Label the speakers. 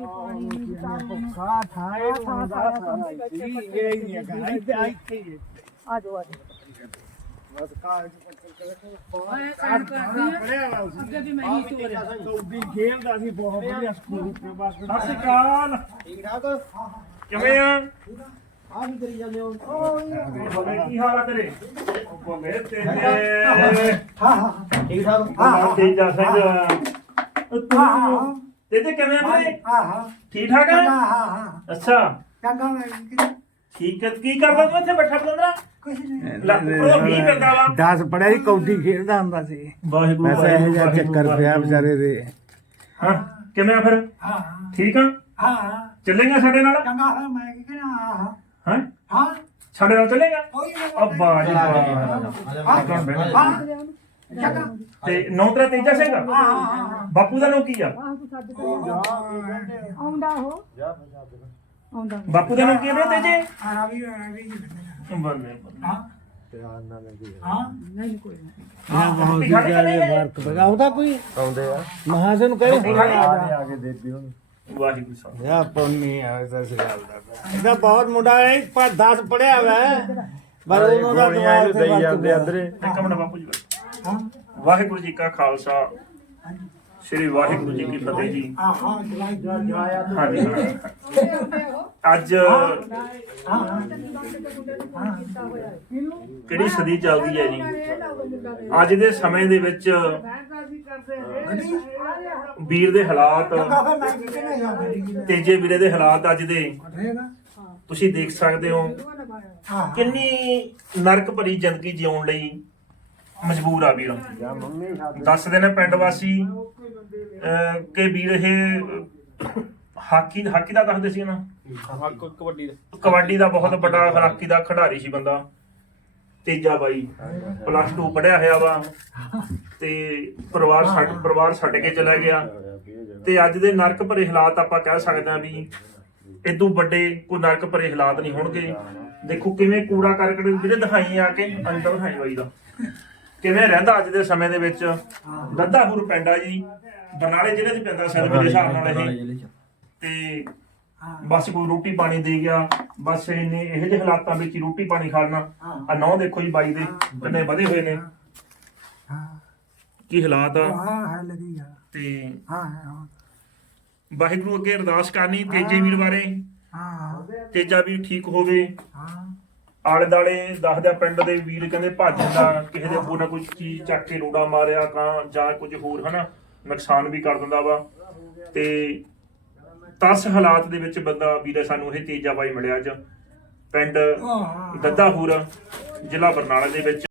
Speaker 1: ਖਾ ਠਾਏ ਹੁੰਦਾ ਸੀ ਇਹ ਹੀ ਨਹੀਂ ਕਹਾਂ ਇੱਥੇ ਇੱਥੇ ਹੀ ਹੈ।
Speaker 2: ਆ ਜਾਓ ਆ ਜਾਓ
Speaker 1: ਬਸ ਕਾਗਜ਼ ਪੱਤਰ
Speaker 2: ਓਏ ਕੰਮ ਕਰਦੀ
Speaker 1: ਸੀ
Speaker 2: ਅੱਗੇ ਵੀ ਮੈਂ ਹੀ ਤੋਰਿਆ
Speaker 1: ਕੌਡੀ ਖੇਡਦਾ ਸੀ ਬਹੁਤ ਵਧੀਆ ਸਕੂਲ ਤੇ ਬਸ
Speaker 3: ਸਤਿ ਸ਼੍ਰੀ ਅਕਾਲ
Speaker 1: ਠੀਕ ਠਾਕ
Speaker 3: ਕਿਵੇਂ ਆ
Speaker 1: ਆ ਵੀ ਕਰੀ ਜਾਂਦੇ ਹੋ
Speaker 3: ਕੀ ਹਾਲ ਆ ਤੇਰੇ ਬੱਲੇ ਤੇਰੇ
Speaker 1: ਹਾਂ ਹਾਂ ਠੀਕ ਠਾਕ
Speaker 3: ਹਾਂ ਤੇਜਾ ਸਿੰਘ ਤੂੰ ਤੇਜੇ ਕਿਵੇਂ ਆ ਤੇਰੇ
Speaker 1: ਹਾਂ ਹਾਂ
Speaker 3: ਠੀਕ ਠਾਕ
Speaker 1: ਹਾਂ ਹਾਂ ਹਾਂ।
Speaker 3: ਅੱਛਾ।
Speaker 1: ਚੰਗਾ ਮੈਂ
Speaker 3: ਠੀਕ ਹੈ। ਕੀ ਕਰਦਾ ਤੂੰ ਇੱਥੇ ਬੈਠਾ ਪਤੰਦਰਾ
Speaker 1: ਕੁਝ ਨਹੀਂ।
Speaker 3: ਲੈ ਉਹ ਵੀ ਕਰਦਾ ਵਾ?
Speaker 1: 10 ਪੜਿਆ ਸੀ ਕੌਡੀ ਖੇਡਦਾ ਹੁੰਦਾ ਸੀ।
Speaker 3: ਵਾਹਿਗੁਰੂ
Speaker 1: ਵੈਸੇ ਇਹ ਜਿਹਾ ਚੱਕਰ ਪਿਆ ਵਿਚਾਰੇ ਦੇ।
Speaker 3: ਹਾਂ ਕਿਵੇਂ ਆ ਫਿਰ?
Speaker 1: ਹਾਂ।
Speaker 3: ਠੀਕ ਆ?
Speaker 1: ਹਾਂ ਹਾਂ।
Speaker 3: ਚੱਲੇਗਾ ਸਾਡੇ ਨਾਲ?
Speaker 1: ਚੰਗਾ ਹਾਂ ਮੈਂ ਕੀ ਕਹਿਣਾ ਹਾਂ
Speaker 3: ਹਾਂ।
Speaker 1: ਹਾਂ?
Speaker 3: ਸਾਡੇ ਨਾਲ ਚੱਲੇਗਾ? ਅੱਬਾ ਜੀ ਵਾਹ
Speaker 1: ਹਾਂ। ਚੰਗਾ
Speaker 3: ਤੇ ਨੌ ਤੇਰਾ ਤੇਜਾ ਸਿੰਘ?
Speaker 1: ਹਾਂ ਹਾਂ ਹਾਂ।
Speaker 3: ਬਾਪੂ ਦਾ ਨਾਮ ਕੀ ਆ?
Speaker 2: ਤੂੰ ਆਉਂਦਾ। ਉਹ ਆਉਂਦਾ
Speaker 3: ਬਾਪੂ ਦਾ ਨਾਮ ਕੀ ਆ ਤੇਜੇ?
Speaker 1: ਆ ਵੀ ਆ ਵੀ
Speaker 3: ਬੱਲੇ
Speaker 1: ਹਾਂ। ਹਾਂ।
Speaker 2: ਨਹੀਂ ਕੋਈ ਨਹੀਂ।
Speaker 1: ਹਾਂ ਬਹੁਤ
Speaker 3: ਹੀ ਜ਼ਿਆਦਾ
Speaker 1: ਵਰਕ ਬਗਾਉਂਦਾ ਕੋਈ? ਆਉਂਦੇ ਆ। ਮਹਾਜਨ ਕਹੇ। ਆ? ਕੇ ਦੇ ਦਿਓ
Speaker 3: ਵਾਹਿਗੁਰੂ ਸਾਹਿਬ।
Speaker 1: ਯਾ ਪੌਣੀ ਆ ਐਸਾ ਸਿਆਲ ਦਾ ਇਹਦਾ ਬਹੁਤ ਮੁੰਡਾ ਹੈ ਪਰ 10 ਪੜਿਆ ਵਾ। ਪਰ ਉਹਨਾਂ ਦਾ ਦਿਮਾਗ ਤੇ ਦੇਈ ਜਾਂਦੇ ਅੰਦਰੇ।
Speaker 3: ਇੱਕ ਮਿੰਟ ਬਾਪੂ ਜੀ ਵਾਹਿਗੁਰੂ ਜੀ ਕਾ ਖਾਲਸਾ। ਸ੍ਰੀ ਵਾਹਿਗੁਰੂ ਜੀ ਕੀ ਫਤਿਹ ਜੀ।
Speaker 1: ਹਾਂਜੀ ਹਾਂ
Speaker 3: ਹਾਂਜੀ। ਅੱਜ ਕਿਹੜੀ ਸਦੀ ਚੱਲਦੀ ਹੈ ਜੀ? ਅੱਜ ਦੇ ਸਮੇਂ ਦੇ ਵਿੱਚ ਵੀਰ ਦੇ ਹਾਲਾਤ, ਤੇਜੇ ਵੀਰੇ ਦੇ ਹਾਲਾਤ ਅੱਜ ਦੇ, ਤੁਸੀਂ ਦੇਖ ਸਕਦੇ ਹੋ। ਕਿੰਨੀ ਨਰਕ ਭਰੀ ਜ਼ਿੰਦਗੀ ਜਿਉਣ ਲਈ ਮਜਬੂਰ ਆ ਵੀਰ ਦੱਸਦੇ ਨੇ ਪਿੰਡ ਵਾਸੀ ਕਿ ਵੀਰ ਇਹ ਹਾਕੀ ਹਾਕੀ ਦਾ ਦੱਸਦੇ ਸੀ ਨਾ?
Speaker 4: ਕਬੱਡੀ ਦੇ।
Speaker 3: ਕਬੱਡੀ ਦਾ ਬਹੁਤ ਵੱਡਾ ਹਾਕੀ ਦਾ ਖਿਡਾਰੀ ਸੀ ਬੰਦਾ। ਤੇਜਾ ਬਾਈ ਪਲੱਸ 2 ਪੜਿਆ ਹੋਇਆ ਵਾ। ਤੇ ਪਰਿਵਾਰ ਛੱਡ ਪਰਿਵਾਰ ਛੱਡ ਕੇ ਚਲਾ ਗਿਆ। ਤੇ ਅੱਜ ਦੇ ਨਰਕ ਭਰੇ ਹਾਲਾਤ ਆਪਾਂ ਕਹਿ ਸਕਦੇ ਆ ਵੀ ਇਦੋਂ ਵੱਡੇ ਕੋਈ ਨਰਕ ਭਰੇ ਹਾਲਾਤ ਨਹੀਂ ਹੋਣਗੇ। ਦੇਖੋ ਕਿਵੇਂ ਕੂੜਾ ਕਰਕਟ ਜਿਹੜੇ ਦਿਖਾਈ ਆ ਕੇ ਅੰਦਰ ਦਿਖਾਈ ਬਾਈ ਦਾ। ਕਿਵੇਂ ਰਹਿੰਦਾ ਅੱਜ ਦੇ ਸਮੇਂ ਦੇ ਵਿੱਚ? ਦੱਦਾਪੁਰ ਪਿੰਡ ਆ ਜੀ ਬਰਨਾਲੇ ਜ਼ਿਲ੍ਹੇ 'ਚ ਪੈਂਦਾ ਸ਼ਾਇਦ ਮੇਰੇ ਹਿਸਾਬ ਨਾਲ ਇਹ। ਤੇ ਬਸ ਕੋਈ ਰੋਟੀ ਪਾਣੀ ਦੇ ਗਿਆ ਬਸ ਇਹਨੇ ਇਹੋ ਜਿਹੇ ਹਾਲਾਤਾਂ ਵਿੱਚ ਹੀ ਰੋਟੀ ਪਾਣੀ ਖਾਣਾ। ਆ ਨੌ ਦੇਖੋ ਜੀ ਬਾਈ ਦੇ ਕਿੰਨੇ ਵਧੇ ਹੋਏ ਨੇ। ਕੀ ਹਾਲਾਤ ਆ?
Speaker 1: ਹਾਂ ਹੈ ਲੱਗੀ ਆ।
Speaker 3: ਤੇ
Speaker 1: ਹਾਂ ਹਾਂ
Speaker 3: ਵਾਹਿਗੁਰੂ ਅੱਗੇ ਅਰਦਾਸ ਕਰਨੀ ਤੇਜੇ ਵੀਰ ਬਾਰੇ।
Speaker 1: ਹਾਂ।
Speaker 3: ਤੇਜਾ ਵੀ ਠੀਕ ਹੋਵੇ।
Speaker 1: ਹਾਂ।
Speaker 3: ਆਲੇ ਦਾਲੇ ਦੱਸਦਿਆ ਪਿੰਡ ਦੇ ਵੀਰ ਕਹਿੰਦੇ ਭੱਜਣ ਦਾ ਕਿਸੇ ਦੇ ਕੋਈ ਨਾ ਕੋਈ ਚੀਜ਼ ਚੱਕ ਕੇ ਰੋੜਾ ਮਾਰਿਆ ਕਾਂ ਜਾਂ ਕੁਝ ਹੋਰ ਹਨਾ ਨੁਕਸਾਨ ਵੀ ਕਰ ਦਿੰਦਾ ਵਾ। ਤੇ ਤਰਸ ਹਾਲਾਤ ਦੇ ਵਿੱਚ ਬੰਦਾ ਵੀਰੇ ਸਾਨੂੰ ਇਹ ਤੇਜਾ ਬਾਈ ਮਿਲਿਆ ਅੱਜ। ਪਿੰਡ
Speaker 1: ਹਾਂ।
Speaker 3: ਦੱਦਾਹੂਰ ਜ਼ਿਲ੍ਹਾ ਬਰਨਾਲਾ ਦੇ ਵਿੱਚ।